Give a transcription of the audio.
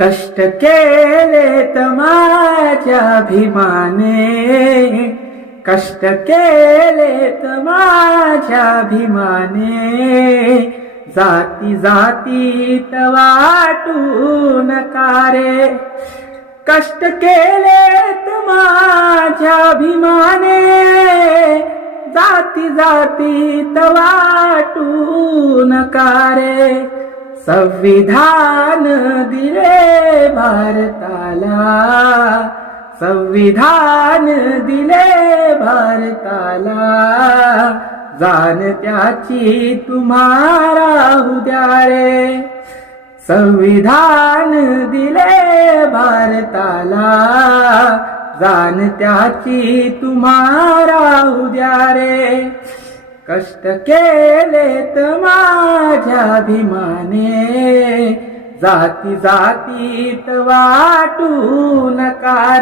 कष्ट केलेत माझ्या भीमाने, कष्ट केलेत माझ्या भीमाने, जाती जातीत वाटू नका रे. कष्ट केलेत माझ्या भीमाने, जाती जातीत वाटू नका रे. संविधान दिले भारताला, संविधान दिले भारताला, जाण त्याची तुम्हाला उद्या रे. संविधान दिले भारताला, जाण त्याची तुम्हाला उद्या रे. कष्ट केलेत माझ्या भीमाने, जाती जातीत वाटू नका रे.